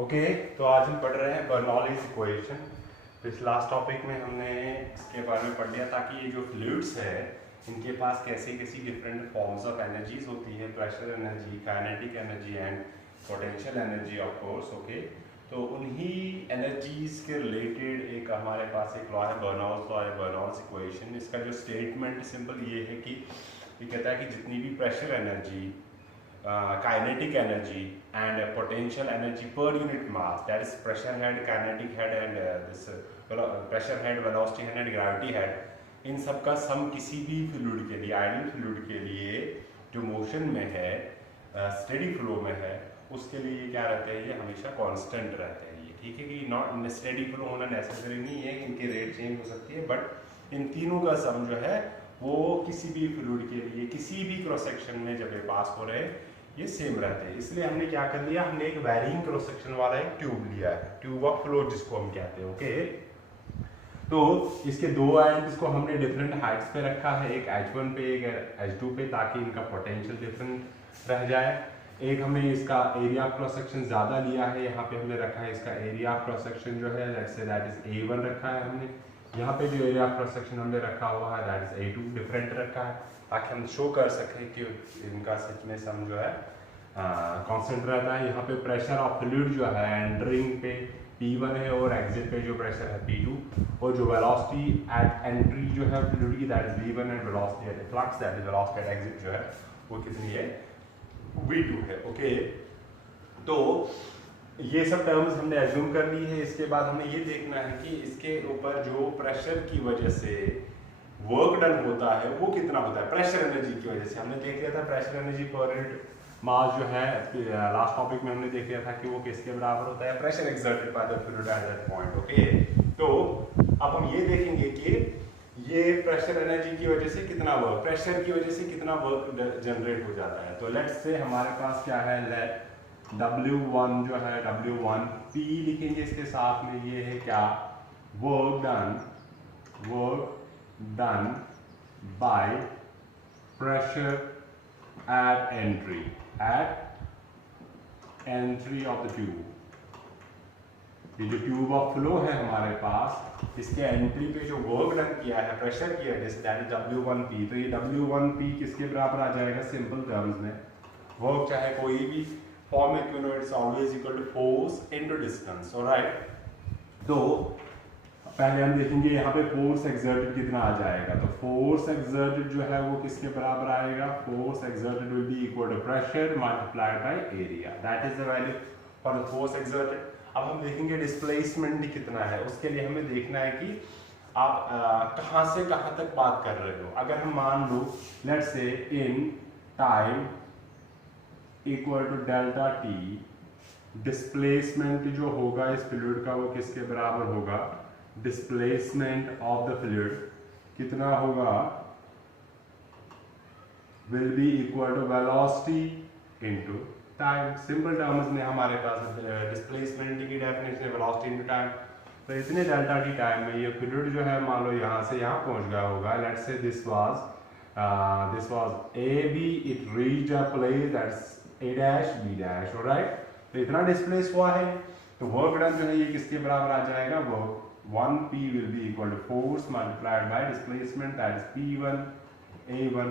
Okay तो आज हम पढ़ रहे हैं बर्नौलीज इक्वेशन। तो इस लास्ट टॉपिक में हमने इसके बारे में पढ़ लिया था कि ये जो फ्लूइड्स है इनके पास कैसी कैसी डिफरेंट फॉर्म्स ऑफ एनर्जीज होती है, pressure energy, kinetic energy and potential energy of course. Okay, तो उन्हीं एनर्जीज के रिलेटेड एक हमारे पास एक लॉ है, बर्नौलीज लॉ है, बर्नौलीज इक्वेशन। इसका जो स्टेटमेंट सिंपल ये है कि ये कहता है कि जितनी भी pressure energy, kinetic energy and potential energy per unit mass, that is pressure head, kinetic head and this pressure head, velocity head and gravity head, इन सब का सम किसी भी फ्लूइड के लिए, आइडियल फ्लूइड के लिए जो मोशन में है, स्टेडी फ्लो में है, उसके लिए क्या रहते हैं, ये हमेशा कांस्टेंट रहते हैं। ये ठीक है कि नॉट स्टेडी फ्लो होना नेसेसरी नहीं है, इनके रेट चेंज हो सकती है, बट इन तीनों का सम जो है वो किसी भी फ्लूइड के लिए किसी भी क्रॉस सेक्शन में जब ये पास हो रहे ये सेम रहते हैं। इसलिए हमने क्या कर लिया, हमने एक वैरिंग क्रॉस सेक्शन वाला एक ट्यूब लिया है, ट्यूब ऑफ फ्लो जिसको हम कहते हैं। ओके, तो इसके दो एंड्स को हमने डिफरेंट हाइट्स पे रखा है, एक H1 पे एक H2 पे, ताकि इनका पोटेंशियल डिफरेंट रह जाए। एक हमने इसका एरिया ऑफ क्रॉस सेक्शन ज़्यादा लिया है, यहाँ पे हमने रखा है इसका एरिया ऑफ क्रॉस सेक्शन जो है let's say that is A1 रखा है हमने। यहाँ पे जो एरिया ऑफ क्रॉस सेक्शन हमने रखा हुआ है दैट इज A2 डिफरेंट रखा है, ताकि हम शो कर सकें कि इनका सच में सम जो है कांस्टेंट रहता है। यहाँ पे प्रेशर ऑफ फ्लूइड जो है एंटरिंग पे P1 है और एग्जिट पे जो प्रेशर है P2, और जो वेलोसिटी एट एंट्री जो है फ्लूइड की that is V1 and velocity at flux that is velocity at exit जो है वो कितनी है, V2 है। ओके, तो ये सब टर्म्स हमने एज्यूम कर ली है। इसके बाद हमें ये देखना है कि इसके ऊपर जो प्रेशर की वजह से वर्क डन होता है वो कितना होता है। प्रेशर एनर्जी की वजह से हमने देख लिया था प्रेशर एनर्जी पर यूनिट मास जो है लास्ट टॉपिक में हमने देख लिया था कि वो किसके बराबर होता है, pressure exerted by the fluid at that point. Okay, तो अब हम ये देखेंगे कि ये प्रेशर एनर्जी की वजह से कितना वर्क, प्रेशर की वजह से कितना वर्क जनरेट हो जाता है। तो लेट्स से हमारे पास क्या है, लेट W1 जो है W1 P लिखेंगे इसके साथ में, ये है क्या, work done by pressure at entry of the tube। ये जो ट्यूब ऑफ फ्लो है हमारे पास, इसके एंट्री पे जो वर्क डन किया है प्रेशर की वजह से दैट इज W1P। तो ये W1P किसके बराबर आ जाएगा, सिंपल टर्म्स में वर्क चाहे कोई भी फॉर्म में क्यों ना, it's always equal to force into distance. Alright, तो पहले हम देखेंगे यहाँ पे फोर्स एक्सर्टेड कितना आ जाएगा। तो फोर्स एक्सर्टेड जो है वो किसके बराबर आएगा, force exerted will be equal to pressure multiplied by area, that is the value for the force exerted. अब हम देखेंगे डिस्प्लेसमेंट कितना है, उसके लिए हमें देखना है कि आप कहाँ से कहाँ तक बात कर रहे हो। अगर हम मान लो let's say in time equal to delta T, displacement जो होगा इस फ्लूइड का वो किसके बराबर होगा, डिस्प्लेसमेंट ऑफ द फ्लूइड कितना होगा, will be equal to velocity into time. Simple terms में हमारे पास डिस्प्लेसमेंट की डेफिनेशन है वेलोसिटी इनटू टाइम। तो इतने डेल्टा टी टाइम में ये फ्लूइड जो है मान लो यहाँ से यहाँ पहुँच गया होगा, let's say this was A B, it reached a place that's A dash B dash. Alright, तो इतना डिस्प्लेस हुआ है, तो वर्क डन जो है ये किसके बराबर आ जाएगा, work 1P will be equal to force multiplied by displacement, that is P1 A1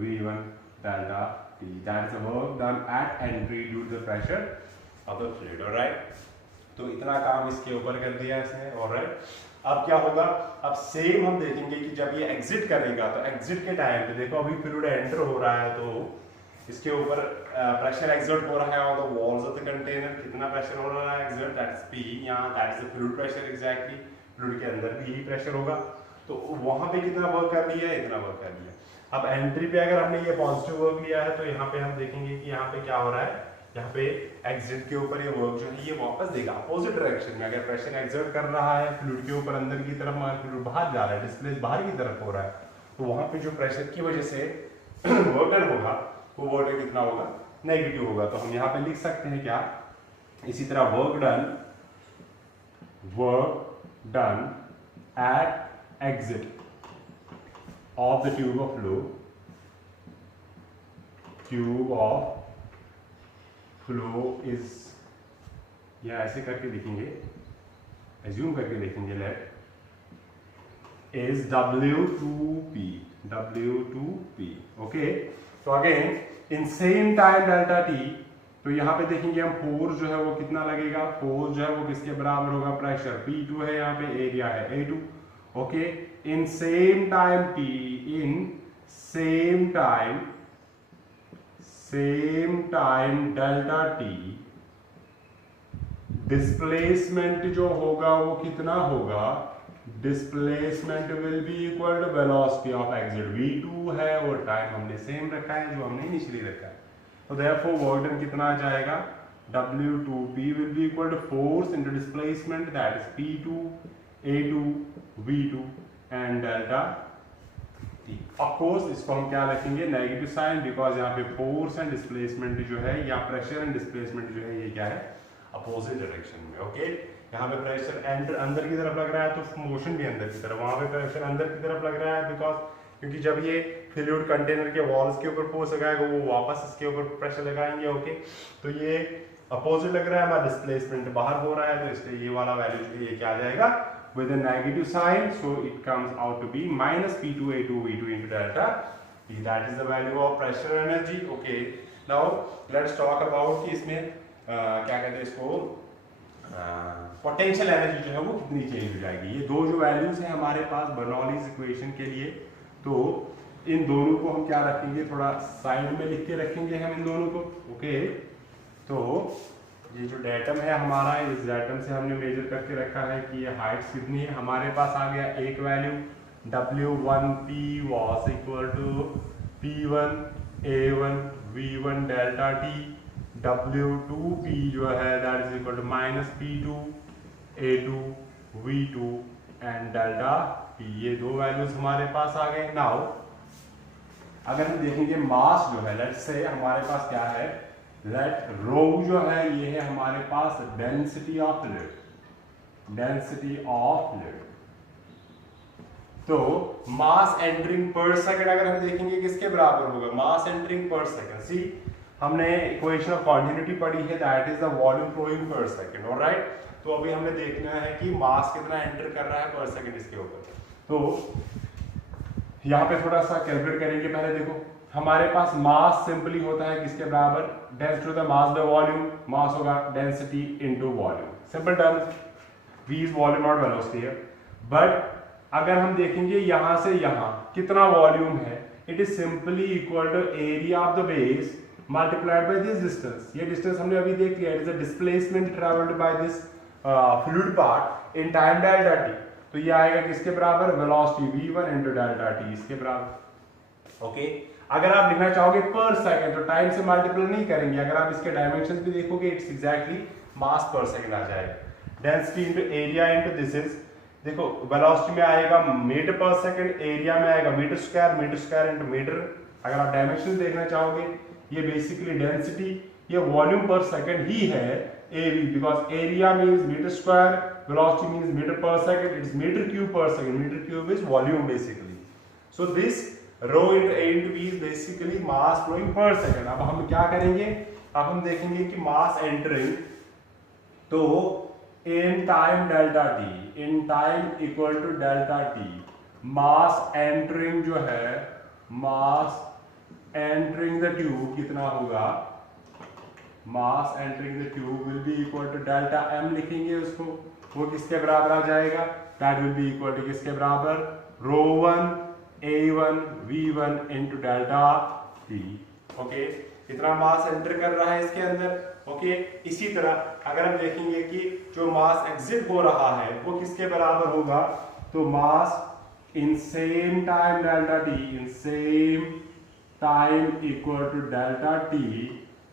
V1 delta T, that is the work done at entry due to the pressure of the fluid। alright, तो इतना काम इसके ऊपर कर दिया इसने। alright, अब क्या होगा, अब सेम हम देखेंगे कि जब ये एग्जिट करेगा तो एग्जिट के टाइम पे देखो अभी फ्लूइड एंटर हो रहा है, तो इसके ऊपर प्रेशर एक्सर्ट हो रहा है on the walls of the container. कितना प्रेशर हो रहा है एक्सर्ट, दैट इज P, यहाँ that is the fluid pressure exactly, fluid के अंदर भी यही प्रेशर होगा। तो वहां पे कितना वर्क कर लिया है, इतना वर्क कर लिया। अब एंट्री पे अगर हमने ये पॉजिटिव वर्क लिया है तो यहाँ पे हम देखेंगे कि यहाँ पे क्या हो रहा है, यहाँ पे एग्जिट के ऊपर ये वर्क जो है ये वापस देगा अपोजिट डायरेक्शन में। अगर प्रेशर एक्सर्ट कर रहा है फ्लूइड के ऊपर अंदर की तरफ, फ्लूइड बाहर जा रहा है, डिस्प्लेस बाहर की तरफ हो रहा है, तो वहां पे जो प्रेशर की वजह से वर्क डन होगा वो वर्क कितना होगा, नेगेटिव होगा। तो हम यहाँ पे लिख सकते हैं क्या, इसी तरह work done at exit of the tube of flow is या ऐसे करके लिखेंगे, एज्यूम करके लिखेंगे, let is W2P, W2P, okay. तो again in same time delta T, तो यहाँ पे देखेंगे हम फोर्स जो है वो कितना लगेगा, फोर्स जो है वो किसके बराबर होगा, प्रेशर P2 है, यहाँ पे एरिया है A2, okay. In same time T, in same time delta T, displacement जो होगा वो कितना होगा, displacement will be equal to velocity of exit, v2 है और टाइम हमने सेम रखा है जो हमने इनिशियली रखा है। तो देयरफॉर वर्क डन कितना आ जाएगा, W2P will be equal to force into displacement, that is P2 A2 V2 and delta T। Of course इसको हम क्या रखेंगे, नेगेटिव साइन, बिकॉज यहाँ पे फोर्स एंड डिस्प्लेसमेंट जो है, या प्रेशर एंड डिस्प्लेसमेंट जो है, ये क्या है, अपोजिट डायरेक्शन में, ओके। यहाँ पे प्रेशर अंदर की तरफ लग रहा है तो मोशन भी अंदर की तरफ, वहां पे प्रेशर अंदर की तरफ लग रहा है, बिकॉज क्योंकि जब ये फ्लूइड कंटेनर के वॉल्स के ऊपर फोर्स लगाएगा वो वापस इसके ऊपर प्रेशर लगाएंगे, ओके। तो ये अपोजिट लग रहा है, हमारा डिस्प्लेसमेंट बाहर हो रहा है, तो इसलिए ये वाला वैल्यू ये क्या आ जाएगा with a negative sign, so it comes out to be minus P2 A2 V2 into delta T, that is the value of pressure energy, okay. Now let's talk about कि इसमें क्या कहते हैं इसको, पोटेंशियल एनर्जी जो है वो कितनी चेंज हो जाएगी। ये दो जो वैल्यूज हैं हमारे पास बर्नौलीज इक्वेशन के लिए, तो इन दोनों को हम क्या रखेंगे, थोड़ा साइड में लिख के रखेंगे हम इन दोनों को, ओके। तो ये जो डेटम है हमारा, इस डेटम से हमने मेजर करके रखा है कि ये हाइट कितनी है। हमारे पास आ गया एक value, W1P was equal to P1 A1 V1 delta T, W2P जो है that is equal to minus P2 A2 V2 and delta T। ये दो वैल्यूज हमारे पास आ गए। नाउ अगर हम देखेंगे मास जो है, लेट्स से हमारे पास क्या है, लेट रो जो है ये है हमारे पास density of fluid, density of fluid. तो मास एंटरिंग पर सेकंड अगर हम देखेंगे किसके बराबर होगा, मास एंटरिंग पर सेकंड। सी हमने इक्वेशन ऑफ कॉन्टिन्यूटी पढ़ी है, that is the volume flowing per second, alright. तो अभी हमें देखना है कि मास कितना एंटर कर रहा है पर सेकंड इसके ऊपर। तो यहाँ पे थोड़ा सा कैलकुलेट करेंगे। पहले देखो हमारे पास मास सिंपली होता है किसके बराबर, density to the mass by volume, mass होगा density into volume, simple terms, v is volume not velocity है। बट अगर हम देखेंगे यहां से यहां कितना वॉल्यूम है, it is simply equal to area of the base multiplied by this distance. ये डिस्टेंस हमने अभी देख लिया, it is a displacement travelled by this fluid part in time delta t। तो ये आएगा किसके बराबर, velocity v1 into delta t इसके बराबर, ओके। अगर आप लिखना चाहोगे पर सेकंड तो टाइम से मल्टीप्लाई नहीं करेंगे, अगर आप इसके डायमेंशंस भी देखोगे इट्स एग्जैक्टली मास पर सेकंड आ जाएगा। Density into area into this is, देखो वेलोसिटी में आएगा मीटर पर सेकंड, एरिया में आएगा मीटर स्क्वायर इनटू मीटर। अगर आप डायमेंशन देखना चाहोगे, ये बेसिकली डेंसिटी, ये वॉल्यूम पर सेकंड ही है AV, because area means metre square, velocity means metre per second, it's metre cube per second, metre cube is volume basically. So this rho into a into v is basically mass flowing per second. अब हम क्या करेंगे, अब हम देखेंगे कि mass entering, तो in time delta t, in time equal to delta t, mass entering जो है, मास एंटरिंग द ट्यूब कितना होगा, mass entering the tube will be equal to delta m लिखेंगे उसको, वो किसके बराबर आ जाएगा, that will be equal to किसके बराबर, ρ1 A1 V1 into delta t, okay. इतना मास एंटर कर रहा है इसके अंदर, ओके। इसी तरह अगर हम देखेंगे कि जो मास एग्जिट हो रहा है वो किसके बराबर होगा, तो mass in same time delta t, in same time equal to delta t,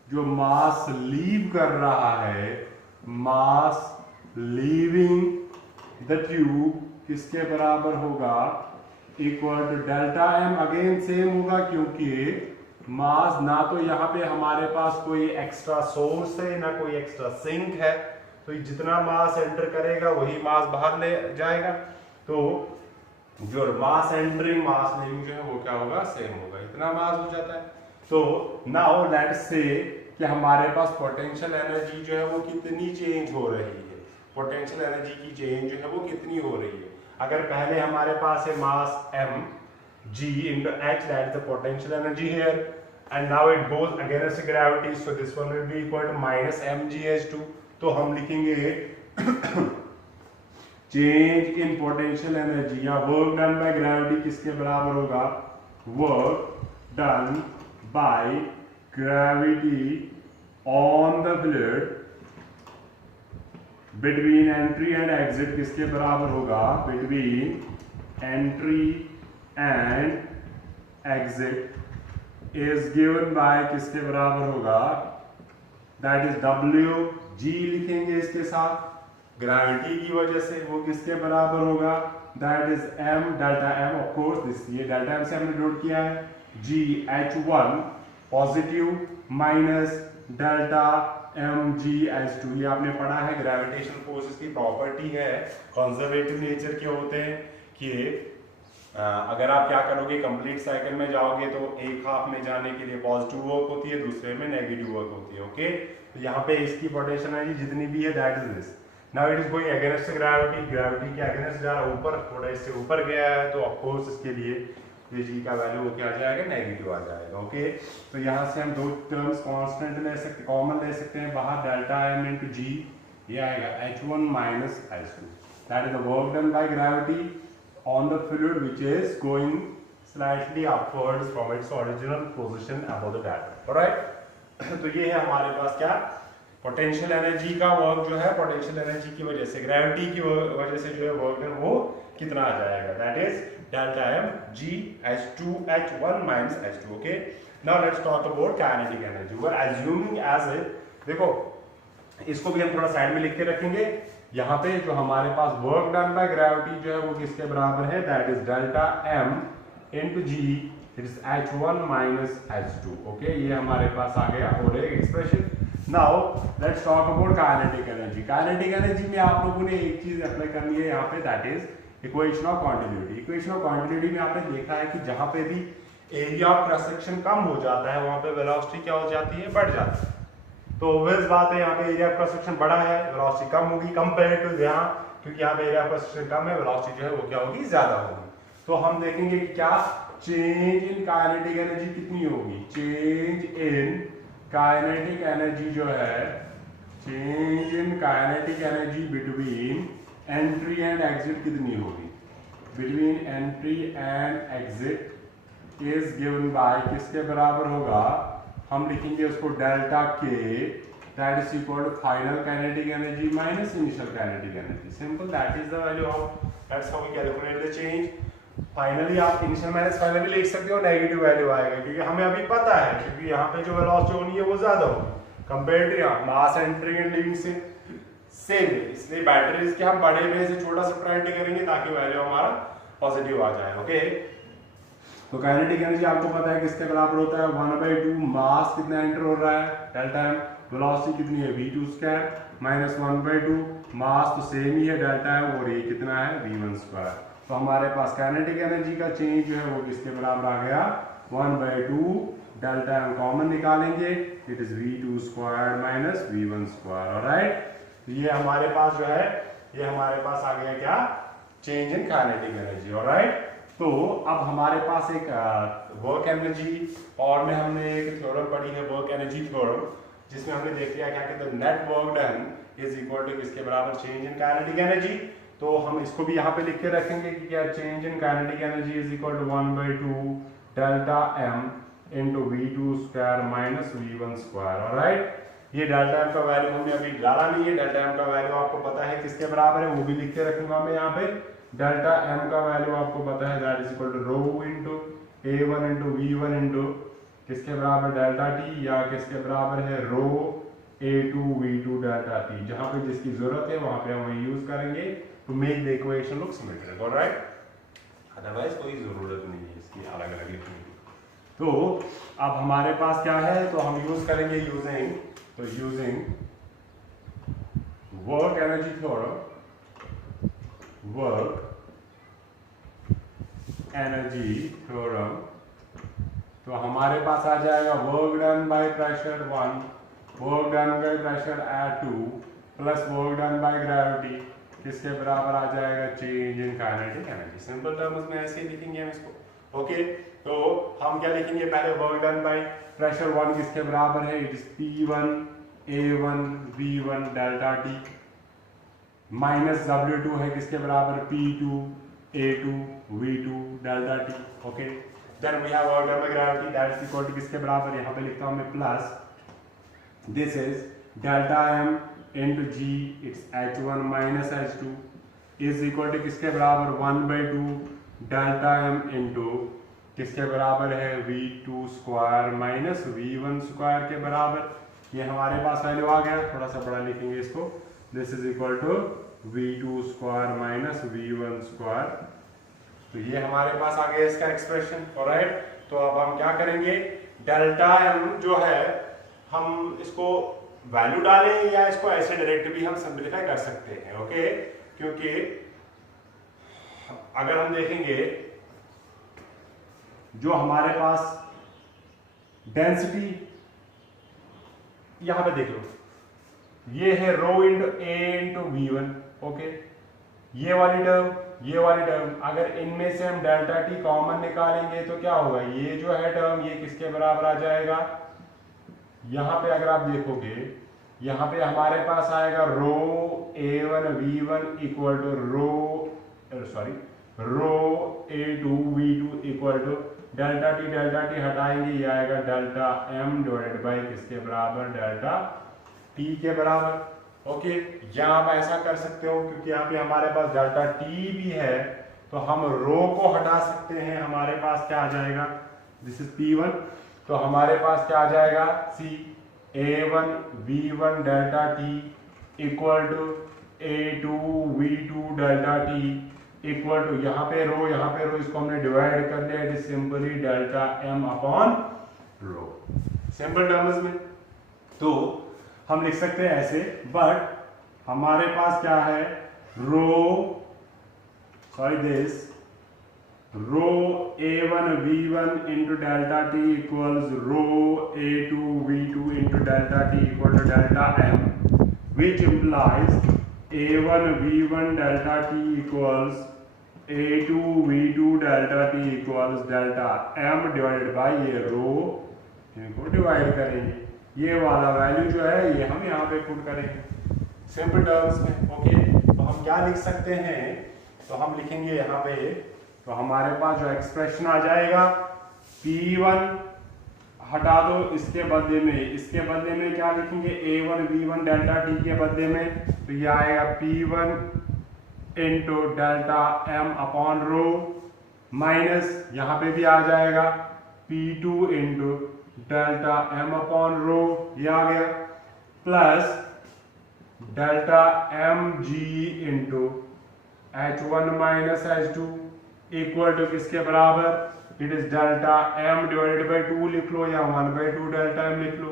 जो मास लीव कर रहा है, मास लीविंग द ट्यूब किसके बराबर होगा, equal to delta m। Again same होगा क्योंकि मास ना तो यहाँ पे हमारे पास कोई एक्स्ट्रा सोर्स है ना कोई एक्स्ट्रा सिंक है, तो जितना मास एंटर करेगा वही मास बाहर ले जाएगा। तो जो मास एंटरिंग मास लीविंग जो है वो क्या होगा, सेम होगा, इतना मास हो जाता है। तो नाउ लेट्स से कि हमारे पास पोटेंशियल एनर्जी जो है वो कितनी चेंज हो रही है, पोटेंशियल एनर्जी की चेंज जो है वो कितनी हो रही है। अगर पहले हमारे पास है मास m g into h, that is the potential energy here, and now it goes against gravity, so this one will be equal to minus mgh2। तो हम लिखेंगे चेंज इन पोटेंशियल एनर्जी या वर्क डन बाय ग्रेविटी किसके बराबर होगा, work done by gravity on the fluid between entry and exit किसके बराबर होगा, between entry and exit is given by किसके बराबर होगा, दैट इज W G लिखेंगे इसके साथ, ग्रेविटी की वजह से वो किसके बराबर होगा, that is m delta m, of course this, ये डेल्टा m से हमने नोट किया है, G H1 positive minus delta mgh2, ये आपने पढ़ा है ग्रेविटेशनल फोर्सेस की प्रॉपर्टी है, कंजर्वेटिव नेचर के होते हैं कि अगर आप क्या करोगे, कंप्लीट साइकिल में जाओगे तो एक हाफ में जाने के लिए पॉजिटिव वर्क होती है, दूसरे में नेगेटिव वर्क होती है। ओके, तो यहाँ पे इसकी पोटेंशियल एनर्जी जितनी भी है that is this, now it is going against gravity, gravity के अगेंस्ट जा रहा है, ऊपर थोड़ा इससे ऊपर गया है, तो ऑफ कोर्स इसके लिए ये जी का वैल्यू वो क्या आ जाएगा, नेगेटिव आ जाएगा। ओके, तो यहाँ से हम दो टर्म्स कांस्टेंट ले सकते, कॉमन ले सकते हैं बाहर, डेल्टा m into g, ये आएगा h1 minus h2, that is the work done by gravity on the fluid which is going slightly upwards from its original position above the diagram, alright। तो ये है हमारे पास क्या, पोटेंशियल एनर्जी का work जो है, पोटेंशियल एनर्जी की वजह से, ग्रेविटी की वजह से जो है वर्क डन वो कितना आ जाएगा, that is delta m g h2 h1 minus h2। Okay, now let's talk about kinetic energy. We are assuming as a, देखो इसको भी हम थोड़ा साइड में लिख के रखेंगे, यहाँ पे जो हमारे पास वर्क डन बाय ग्रेविटी जो है वो किसके बराबर है, that is delta m into g, it is h1 minus h2। Okay, ये हमारे पास आ गया और एक expression. Now let's talk about kinetic energy. Kinetic energy में आप लोगों ने एक चीज अप्लाई करनी है यहाँ पे, that is equation of continuity. Equation of continuity में आपने देखा है कि जहां पे भी एरिया ऑफ क्रॉस सेक्शन कम हो जाता है वहां पे वेलोसिटी क्या हो जाती है, बढ़ जाती है। तो ऑब्वियस बात है यहाँ पे एरिया ऑफ क्रॉस सेक्शन बड़ा है, वेलोसिटी कम होगी कंपेयर टू यहाँ, क्योंकि यहाँ पे एरिया ऑफ क्रॉस सेक्शन कम है, वेलोसिटी जो है वो क्या होगी, ज्यादा होगी। तो हम देखेंगे कि क्या चेंज इन काइनेटिक एनर्जी कितनी होगी, चेंज इन काइनेटिक एनर्जी जो है, change in kinetic energy between entry and exit कितनी होगी, between entry and exit is given by किसके बराबर होगा, हम लिखेंगे उसको delta K, that is equal to final kinetic energy minus initial kinetic energy. Simple, that is the value of, that's how we calculate the change. Finally आप initial minus final भी लिख सकते हो, नेगेटिव वैल्यू आएगा क्योंकि हमें अभी पता है, क्योंकि यहाँ पे जो वेलोसिटी होनी है वो ज्यादा होगी कंपेयर टू यहाँ मास एंट्रिंग एंड लीविंग से सेम है, इसलिए बैटरीज के हम बड़े में से छोटा सब्ट्रैक्ट करेंगे ताकि वैल्यू हमारा पॉजिटिव आ जाए। ओके, तो काइनेटिक एनर्जी आपको पता है किसके बराबर होता है, 1/2 मास कितना एंटर हो रहा है, डेल्टा m, वेलोसिटी कितनी है v2² माइनस 1/2 मास तो सेम ही है डेल्टा m, और ये कितना है v1²। तो हमारे पास काइनेटिक एनर्जी का चेंज जो है वो किसके बराबर आ गया, 1/2 डेल्टा m कॉमन निकालेंगे, it is v2² minus v1²। Alright, तो ये हमारे पास जो है, ये हमारे पास आ गया क्या, change in kinetic energy. Alright, तो अब हमारे पास एक वर्क एनर्जी और में हमने एक थ्योरम पढ़ी है, वर्क एनर्जी थ्योरम, जिसमें हमने देख लिया क्या कहते हैं, net work done is equal to किसके बराबर, चेंज इन काइनेटिक एनर्जी। तो हम इसको भी यहाँ पे लिख के रखेंगे कि क्या, change in kinetic energy is equal to 1/2 delta m into v2² minus v1²। Alright, ये डेल्टा m का वैल्यू हमने अभी डाला नहीं है, डेल्टा m का वैल्यू आपको पता है किसके बराबर है, वो भी लिख के रखूंगा मैं यहाँ पे। डेल्टा m का वैल्यू आपको पता है, that is equal to rho into a1 into v1 into किसके बराबर, डेल्टा t, या किसके बराबर है, रो a2 v2 डेल्टा t। जहां पे जिसकी जरूरत है वहां पे हम यूज करेंगे to make the equation look symmetric. Alright, otherwise कोई जरूरत नहीं है इसकी अलग अलग लिखने की। तो अब हमारे पास क्या है, तो हम यूज करेंगे using work energy theorem, work energy theorem. तो हमारे पास आ जाएगा work done by pressure 1 work done by pressure at 2 plus work done by gravity किसके बराबर आ जाएगा, change in kinetic energy. Simple terms में ऐसे ही लिखेंगे हम इसको। ओके, तो हम क्या लिखेंगे, पहले वर्क डन बाय प्रेशर 1 किसके बराबर है, it is P1 A1 V1 delta T minus W2 है किसके बराबर, P2 A2 V2 delta T। Okay, then we have work done by gravity that is equal to किसके बराबर, यहाँ पे लिखता हूँ मैं plus, this is delta M into G, it's H1 minus H2 is equal to किसके बराबर, 1/2 delta M into किसके बराबर है, V2 square minus V1 square के बराबर। ये हमारे पास वैल्यू आ गया, थोड़ा सा बड़ा लिखेंगे इसको, this is equal to V2 square minus V1 square. तो ये हमारे पास आ गया इसका एक्सप्रेशन। ऑलराइट, तो अब हम क्या करेंगे, डेल्टा M जो है हम इसको वैल्यू डालें या इसको ऐसे डायरेक्ट भी हम सिंपलीफाई कर सकते हैं। ओके, क्योंकि अगर हम देखेंगे जो हमारे पास डेंसिटी, यहां पे देख लो, ये है रो इंटू ए इंटू V1। ओके, ये वाली टर्म अगर इनमें से हम डेल्टा टी कॉमन निकालेंगे तो क्या होगा, ये जो है टर्म ये किसके बराबर आ जाएगा, यहां पे अगर आप देखोगे यहां पे हमारे पास आएगा rho A1 V1 equal to rho A2 V2 equal to delta T हटाएंगे, ये आएगा डेल्टा M डिवाइडेड बाय किसके बराबर, डेल्टा T के बराबर। ओके, यहाँ आप ऐसा कर सकते हो क्योंकि यहाँ पे हमारे पास डेल्टा T भी है, तो हम रो को हटा सकते हैं, हमारे पास क्या आ जाएगा, दिस इज P1, तो हमारे पास क्या आ जाएगा, C A1 V1 delta T equal to A2 V2 delta T equal to यहाँ पे रो इसको हमने डिवाइड कर लिया, it is simply delta M upon rho, simple terms में। तो हम लिख सकते हैं ऐसे, बट हमारे पास क्या है, this rho A1 V1 into delta T equals rho A2 V2 into delta T equal to delta M, which implies A1 V1 delta T equals A2 V2 delta T equals delta M divided by ये रो इनको divide करेंगे, ये वाला value जो है ये हम यहाँ पे पुट करेंगे सिंपल टर्म्स में। ओके, तो हम क्या लिख सकते हैं, तो हम लिखेंगे यहाँ पे, तो हमारे पास जो एक्सप्रेशन आ जाएगा, P1 हटा दो, इसके बदले में क्या लिखेंगे, A1 V1 डेल्टा T के बदले में, तो ये आएगा P1 into delta M upon rho minus यहाँ पे भी आ जाएगा P2 into delta M upon rho, ये आ गया, plus delta MG into H1 minus H2 equal to किसके बराबर, it is delta M divided by 2 लिख लो या 1/2 डेल्टा M लिख लो,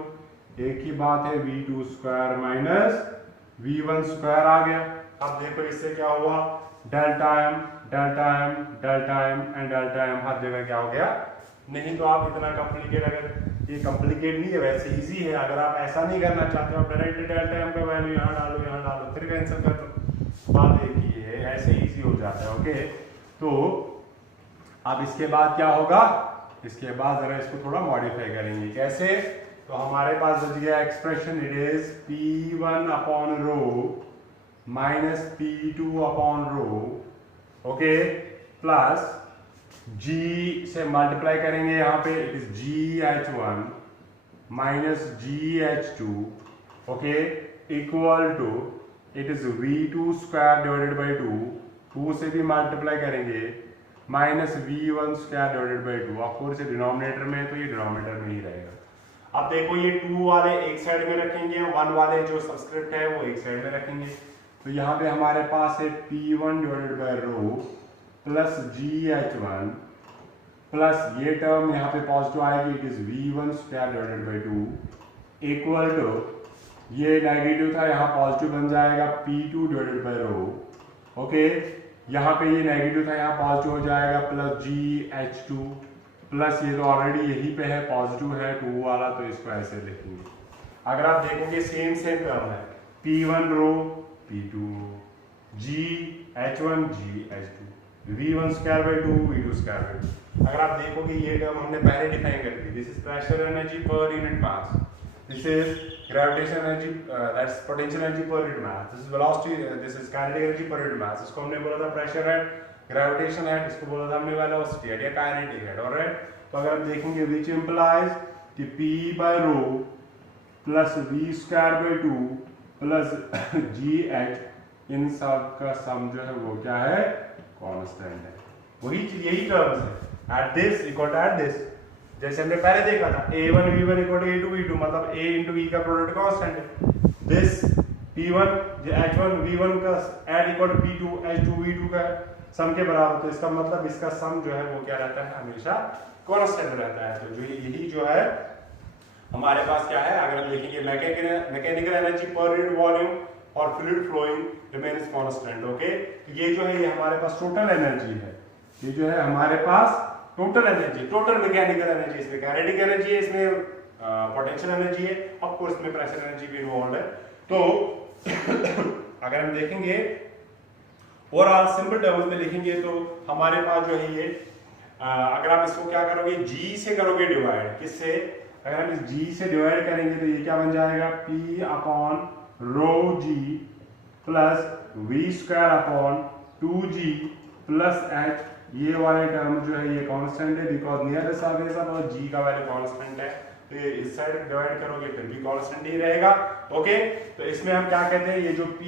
एक ही बात है, V2 square minus V1 square आ गया। अब देखो इससे क्या हुआ, delta M and delta M हर जगह क्या हो गया, नहीं तो आप इतना कॉम्प्लिकेट, अगर ये कॉम्प्लिकेट नहीं है वैसे इजी है, अगर आप ऐसा नहीं करना चाहते हो आप डायरेक्ट डेल्टा M का वैल्यू यहाँ डालो फिर कैंसिल कर दो, बात एक ही है, ऐसे इजी हो जाता है। ओके, तो अब इसके बाद क्या होगा, इसके बाद जरा इसको थोड़ा मॉडिफाई करेंगे, कैसे, तो हमारे पास बच गया expression, it is P1 upon rho minus P2 upon rho, okay, plus G से मल्टीप्लाई करेंगे यहाँ पे, it is GH1 minus GH2, okay, equal to it is V2 square divided by 2 से भी मल्टीप्लाई करेंगे, minus V1 square divided by 2, of course ये denominator में है तो ये डिनोमिनेटर में ही रहेगा। अब देखो ये 2 वाले एक साइड में रखेंगे, 1 वाले जो सबस्क्रिप्ट है वो एक साइड में रखेंगे, तो यहाँ पे हमारे पास है P1 divided by rho plus GH1 plus ये टर्म यहाँ पे पॉजिटिव आएगी, it is V1 square divided by 2 equal to ये नेगेटिव था यहाँ पॉजिटिव बन जाएगा P2 divided by row, okay, यहाँ पे ये नेगेटिव था यहाँ पॉजिटिव हो जाएगा प्लस GH2 प्लस ये तो ऑलरेडी यहीं पे है पॉजिटिव है 2 वाला, तो इसको ऐसे लिखेंगे, अगर आप देखोगे सेम टर्म है, P1 rho P2 G H1 G H2 V1 square by 2 V2 square by 2। अगर आप देखोगे ये टर्म हमने पहले डिफाइन कर दी, this is pressure energy per unit mass, this is gravitation energy, that's potential energy per unit mass, this is velocity, this is kinetic energy per unit mass. इसको हमने बोला था प्रेशर हेड, ग्रेविटेशन हेड, इसको बोला था हमने velocity head या kinetic head. Alright, तो अगर आप देखेंगे विच इंप्लाइज कि P by rho plus V square by 2 plus GH, इन सब का सम जो है वो क्या है, कांस्टेंट है। वही चीज, यही टर्म्स है, at this equal to at this, जैसे हमने पहले देखा था A1 V1 equal to A2 V2, मतलब A इंटू V का प्रोडक्ट कांस्टेंट है। दिस P1 H1 V1 का add equal to P2 H2 V2 का सम के बराबर, तो इसका मतलब इसका सम जो है वो क्या रहता है, हमेशा कांस्टेंट रहता है। तो जो यही जो है हमारे पास क्या है, अगर हम देखेंगे mechanical energy per unit volume और fluid flowing remains constant. Okay, तो ये जो है ये हमारे पास टोटल एनर्जी है, ये जो है हमारे पास total energy, total mechanical energy, इसमें काइनेटिक एनर्जी है, इसमें पोटेंशियल एनर्जी है, ऑफ कोर्स में प्रेशर एनर्जी भी इन्वॉल्व है। तो अगर हम देखेंगे ओवरऑल सिंपल टर्म्स में लिखेंगे तो हमारे पास जो है ये अगर आप इसको क्या करोगे, G से करोगे डिवाइड, किससे, अगर हम इस G से डिवाइड करेंगे तो ये क्या बन जाएगा, P upon rho G plus V square upon 2G plus H। ये वाले टर्म जो है ये कांस्टेंट है बिकॉज नियर द सरफेस और G का वैल्यू कांस्टेंट है, तो ये इस साइड डिवाइड करोगे फिर भी कांस्टेंट ही रहेगा। ओके, तो इसमें हम क्या कहते हैं, ये जो P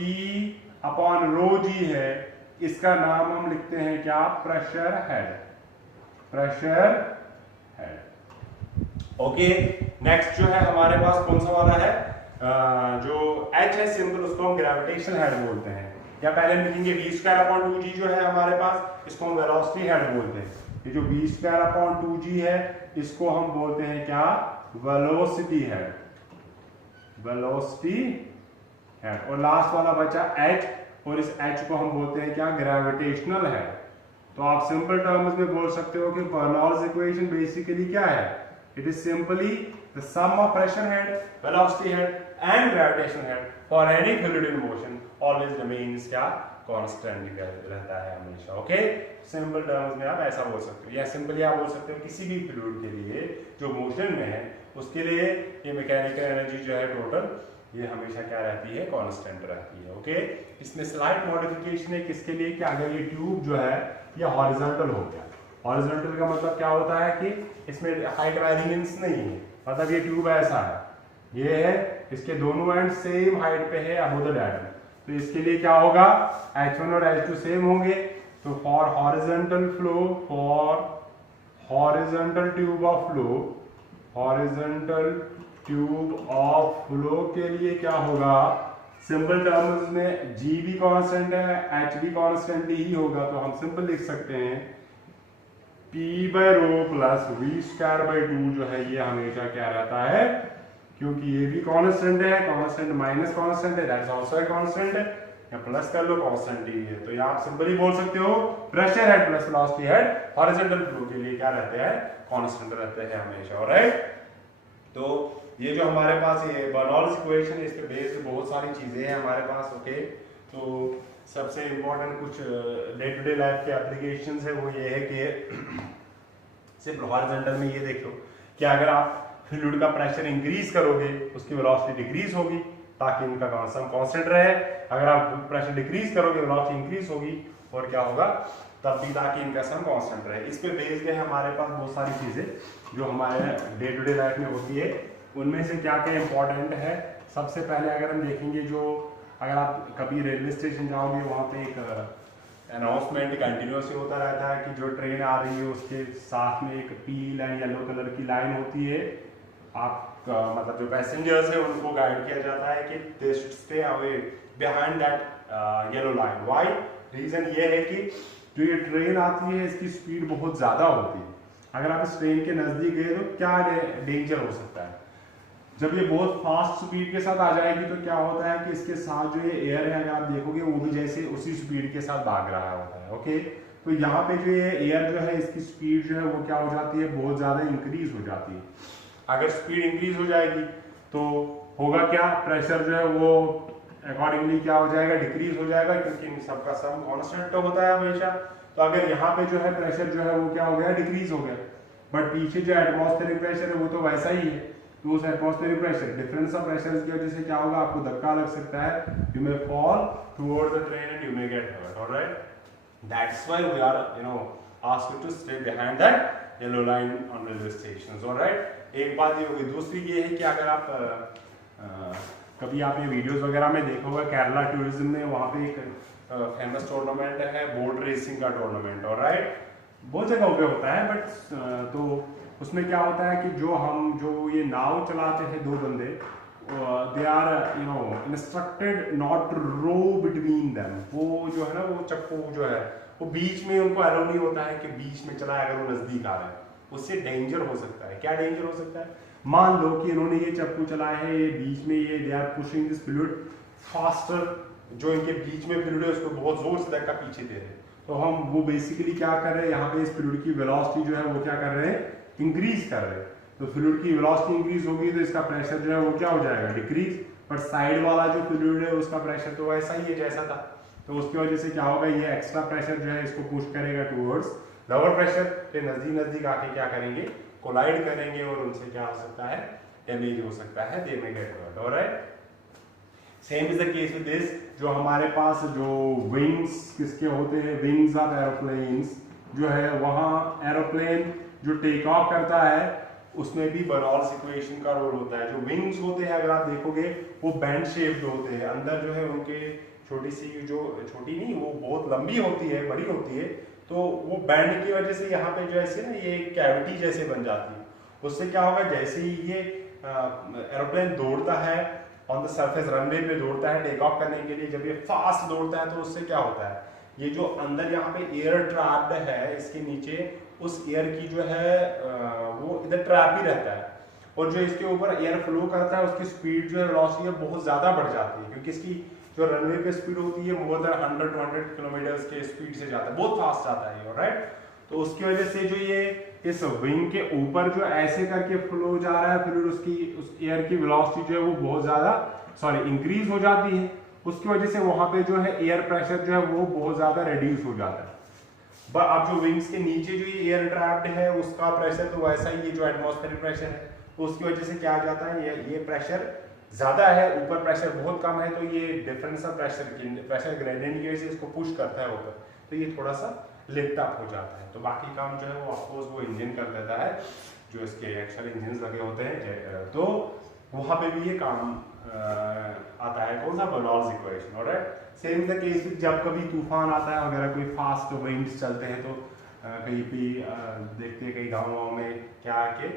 अपॉन रो G है इसका नाम हम लिखते हैं क्या, pressure head, pressure head. Okay, next जो है हमारे पास कौन सा वाला है, जो H है सिंपल, उसको हम ग्रेविटेशनल हेड बोलते हैं, या पहले हम लिखेंगे V स्क्वायर अपॉन 2G जो है हमारे पास, इसको हम वेलोसिटी हेड बोलते हैं। ये जो V स्क्वायर अपॉन 2G है इसको हम बोलते हैं क्या, वेलोसिटी हेड, वेलोसिटी हेड। और लास्ट वाला बचा H, और इस H को हम बोलते हैं क्या, ग्रेविटेशनल हेड। तो आप सिंपल टर्म्स में बोल सकते हो कि बर्नौलीज इक्वेशन बेसिकली क्या है, it is simply the sum of pressure head, velocity head and gravitational head for any fluid in motion always remains क्या, कांस्टेंट रहता है हमेशा। ओके, सिंपल टर्म्स में आप ऐसा बोल सकते हो, या सिंपली आप बोल सकते हो किसी भी फ्लूइड के लिए जो मोशन में है उसके लिए ये मैकेनिकल एनर्जी जो है टोटल, ये हमेशा क्या रहती है, कांस्टेंट रहती है। ओके, इसमें स्लाइट मॉडिफिकेशन है किसके लिए कि अगर ये ट्यूब जो है ये हॉरिजॉन्टल हो गया, हॉरिजॉन्टल का मतलब क्या होता है कि इसमें हाइट वेरिएंस नहीं है, मतलब ये ट्यूब ऐसा है, ये है, इसके दोनों एंड सेम हाइट पे है अबव द डायगोनल, तो इसके लिए क्या होगा, H1 और H2 सेम होंगे। तो for horizontal flow, for horizontal tube of flow, horizontal tube of flow के लिए क्या होगा, सिंपल टर्म्स में G भी कांस्टेंट है, H भी कांस्टेंट ही होगा, तो हम सिंपल लिख सकते हैं P by rho plus V square by 2 जो है ये हमेशा क्या रहता है, क्योंकि ये भी कांस्टेंट है, कांस्टेंट माइनस कांस्टेंट है, दैट्स आल्सो अ कांस्टेंट है, या प्लस कर लो कांस्टेंट ही है। तो ये आप सिंपली बोल सकते हो pressure head plus velocity head horizontal flow के लिए क्या रहते हैं, कांस्टेंट रहते हैं हमेशा। ऑलराइट, तो ये जो हमारे पास ये बर्नौलीज इक्वेशन, इस पे बेस्ड बहुत सारी चीजें हैं हमारे पास। ओके, तो सबसे इंपॉर्टेंट कुछ डे टू डे लाइफ के एप्लीकेशंस है, वो ये है कि सिर्फ हॉरिजॉन्टल में ये देख लो कि अगर आप फ्लूइड का प्रेशर इंक्रीज करोगे उसकी वेलोसिटी डिक्रीज होगी ताकि इनका सम कांस्टेंट रहे, अगर आप प्रेशर डिक्रीज करोगे वेलोसिटी इंक्रीज होगी, और क्या होगा तब भी ताकि इनका सम कांस्टेंट रहे। इस पे बेस्ड है हमारे पास बहुत सारी चीजें जो हमारे डे टू डे लाइफ में होती है, उनमें से क्या क्या इंपॉर्टेंट है। सबसे पहले अगर हम देखेंगे, जो अगर आप कभी रेलवे स्टेशन जाओगे वहाँ पे एक अनाउंसमेंट कंटिन्यूसली होता रहता है कि जो ट्रेन आ रही है उसके साथ में एक पील एंड येलो कलर की लाइन होती है, आप मतलब जो पैसेंजर्स है उनको गाइड किया जाता है कि they should stay away behind that yellow line. Why, reason ये है कि जो ये ट्रेन आती है इसकी स्पीड बहुत ज़्यादा होती है, अगर आप इस ट्रेन के नज़दीक गए तो क्या डेंजर हो सकता है, जब ये बहुत फास्ट स्पीड के साथ आ जाएगी तो क्या होता है कि इसके साथ जो ये एयर है अगर आप देखोगे वो भी जैसे उसी स्पीड के साथ भाग रहा होता है। ओके, तो यहाँ पे जो ये एयर जो है इसकी स्पीड जो है वो क्या हो जाती है, बहुत ज़्यादा इंक्रीज हो जाती है। अगर स्पीड इंक्रीज हो जाएगी तो होगा क्या, प्रेशर जो है वो अकॉर्डिंगली क्या हो जाएगा, डिक्रीज हो जाएगा, क्योंकि इन सबका सम कांस्टेंट होता है हमेशा। तो अगर यहाँ पे जो है प्रेशर जो है वो क्या हो गया, डिक्रीज हो गया, बट पीछे जो एटमॉस्फेरिक प्रेशर है वो तो वैसा ही है। तो उस atmospheric pressure, difference of pressure की वजह से क्या होगा, आपको धक्का लग सकता है, you may fall towards the train and you may get hurt. Alright, that's why we are asked you to stay behind that yellow line on railway stations. Alright, एक बात ये होगी। दूसरी ये है कि अगर आप कभी आपने वीडियोस वगैरह में देखा होगा, केरला टूरिज्म में वहाँ पे एक फेमस टूर्नामेंट है बोट रेसिंग का टूर्नामेंट। ऑलराइट, बहुत जगहों पे होता है, बट तो उसमें क्या होता है कि जो ये नाव चलाते हैं दो बंदे, they are instructed not to row between them. वो जो है ना, वो चप्पू जो है वो बीच में, उनको अलाउ नहीं होता है कि बीच में चलाए अगर वो नजदीक आ रहा है, उससे डेंजर हो सकता है। क्या डेंजर हो सकता है, मान लो कि इन्होंने ये चप्पू चलाए हैं, ये बीच में, ये they are pushing this fluid faster, जो इनके बीच में फ्लूइड है उसको बहुत जोर से धक्का पीछे दे रहे हैं। तो हम वो बेसिकली क्या कर रहे हैं, यहाँ पे इस फ्लूइड की वेलोसिटी जो है वो क्या कर रहे हैं, इंक्रीज कर रहे हैं। तो फ्लूइड की वेलोसिटी इंक्रीज होगी तो इसका प्रेशर जो है वो क्या हो जाएगा, डिक्रीज। बट साइड वाला जो फ्लूइड है उसका प्रेशर तो वैसा ही है जैसा था, तो उसकी वजह से क्या होगा, ये एक्स्ट्रा प्रेशर जो है इसको पुश करेगा टुवर्ड्स लोअर प्रेशर। फिर नजदीक आके क्या करेंगे, कोलाइड करेंगे और उनसे क्या हो सकता है, डैमेज हो सकता है, they may get hurt. Alright, same is the case with this. जो हमारे पास जो विंग्स किसके होते हैं, विंग्स ऑफ एरोप्लेन्स जो है, वहाँ एरोप्लेन जो टेक ऑफ करता है उसमें भी बर्नौलीज इक्वेशन का रोल होता है। जो विंग्स होते हैं अगर आप देखोगे वो बैंड शेप्ड होते हैं, अंदर जो है उनके छोटी सी, जो छोटी नहीं, वो बहुत लंबी होती है, बड़ी होती है, तो वो बैंड की वजह से यहाँ पे जैसे ना ये कैविटी जैसे बन जाती है। उससे क्या होगा, जैसे ही ये एरोप्लेन दौड़ता है ऑन द सरफेस, रनवे पे दौड़ता है टेक ऑफ करने के लिए, जब ये फास्ट दौड़ता है तो उससे क्या होता है, ये जो अंदर यहाँ पे एयर ट्रैप्ड है इसके नीचे, उस एयर की जो है वो इधर ट्रैप ही रहता है, और जो इसके ऊपर एयर फ्लो करता है उसकी स्पीड जो है, वेलोसिटी बहुत ज्यादा बढ़ जाती है, क्योंकि इसकी जो रनवे पे स्पीड होती है मोर देन 100 किलोमीटर के स्पीड से जाता है, बहुत फास्ट जाता है। राइट, तो उसकी वजह से जो ये इस विंग के ऊपर जो ऐसे करके फ्लो जा रहा है, फिर उसकी उस एयर की वेलोसिटी जो है वो बहुत ज्यादा इंक्रीज हो जाती है, उसकी वजह से वहां पे जो है एयर प्रेशर जो है वो बहुत ज्यादा रिड्यूस हो जाता है। बट अब जो विंग्स के नीचे जो ये एयर ट्रैप्ड है उसका प्रेशर तो वैसा ही है जो एटमॉस्फेरिक प्रेशर है, तो उसकी वजह से क्या जाता है, ये प्रेशर ज्यादा है, ऊपर प्रेशर बहुत कम है, तो ये डिफरेंस ऑफ प्रेशर ग्रेडियंट की वजह से इसको पुश करता है ऊपर, तो ये थोड़ा सा लिफ्ट अप हो जाता है। तो बाकी काम जो है वो ऑफकोर्स वो इंजन कर देता है, जो इसके एक्चुअल इंजन लगे होते हैं, तो वहां पे भी ये काम आता है, कौन सा, Bernoulli's equation. Alright, same the case जब कभी तूफान आता है वगैरह, कोई फास्ट विंड्स चलते हैं, तो कहीं भी देखते हैं कई गाँव में क्या के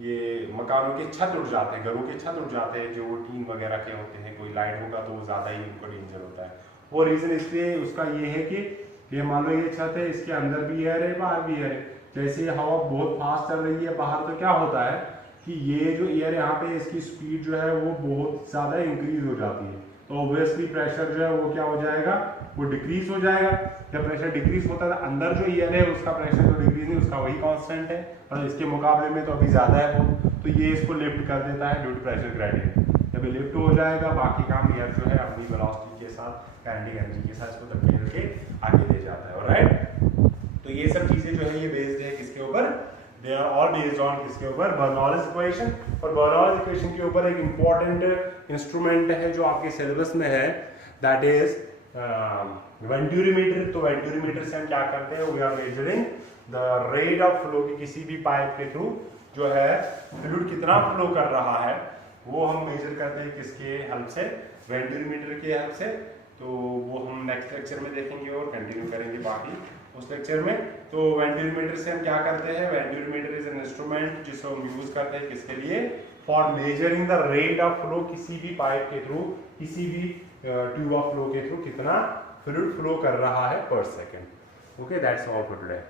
ये मकानों के छत उड़ जाते हैं, घरों के छत उड़ जाते हैं, जो टीन वगैरह के होते हैं, कोई लाइट होगा तो वो ज़्यादा ही उनको डेंजर होता है। वो रीज़न इसलिए उसका ये है कि ये मान लो ये छत है, इसके अंदर भी एयर है, बाहर भी एयर है, जैसे हवा बहुत फास्ट चल रही है बाहर, तो क्या होता है कि ये जो एयर यहाँ पे इसकी स्पीड जो है वो बहुत ज़्यादा इंक्रीज हो जाती है, तो ऑब्वियसली प्रेशर जो है वो क्या हो जाएगा, वो डिक्रीज हो जाएगा। जब प्रेशर डिक्रीज होता है अंदर जो एयर है उसका प्रेशर तो डिक्रीज नहीं, उसका वही कांस्टेंट है, और इसके मुकाबले में तो अभी ज़्यादा है वो, तो ये इसको लिफ्ट कर देता है ड्यू टू प्रेशर ग्रेडियंट। जब ये लिफ्ट हो जाएगा बाकी काम एयर जो है अपनी वेलोसिटी के साथ, काइनेटिक एनर्जी के साथ इसको धकेल के आगे ले जाता है। ऑलराइट, तो ये सब चीज़ें जो है ये बेस्ड है किसके ऊपर, they are all based on किसके ऊपर, बर्नौलीज इक्वेशन। और बर्नौलीज इक्वेशन के ऊपर एक इंपॉर्टेंट इंस्ट्रूमेंट है जो आपके सिलेबस में है, दैट इज वेंटूरीमीटर। तो वेंटूरीमीटर से हम क्या करते हैं, we are measuring the rate of flow की किसी भी पाइप के थ्रू जो है फ्लूइड कितना फ्लो कर रहा है, वो हम मेजर करते हैं किसके हेल्प से, वेंटूरीमीटर की हेल्प से। तो वो हम नेक्स्ट लेक्चर में देखेंगे और कंटिन्यू करेंगे बाकी उस लेक्चर में। तो वेंटूरीमीटर से हम क्या करते हैं, वेंटूरीमीटर इज एन इंस्ट्रूमेंट जिसको हम यूज करते हैं किसके लिए, for measuring the rate of flow किसी भी पाइप के थ्रू, किसी भी ट्यूब ऑफ फ्लो के थ्रू कितना फ्लूइड फ्लो कर रहा है पर second. Okay, that's all for today.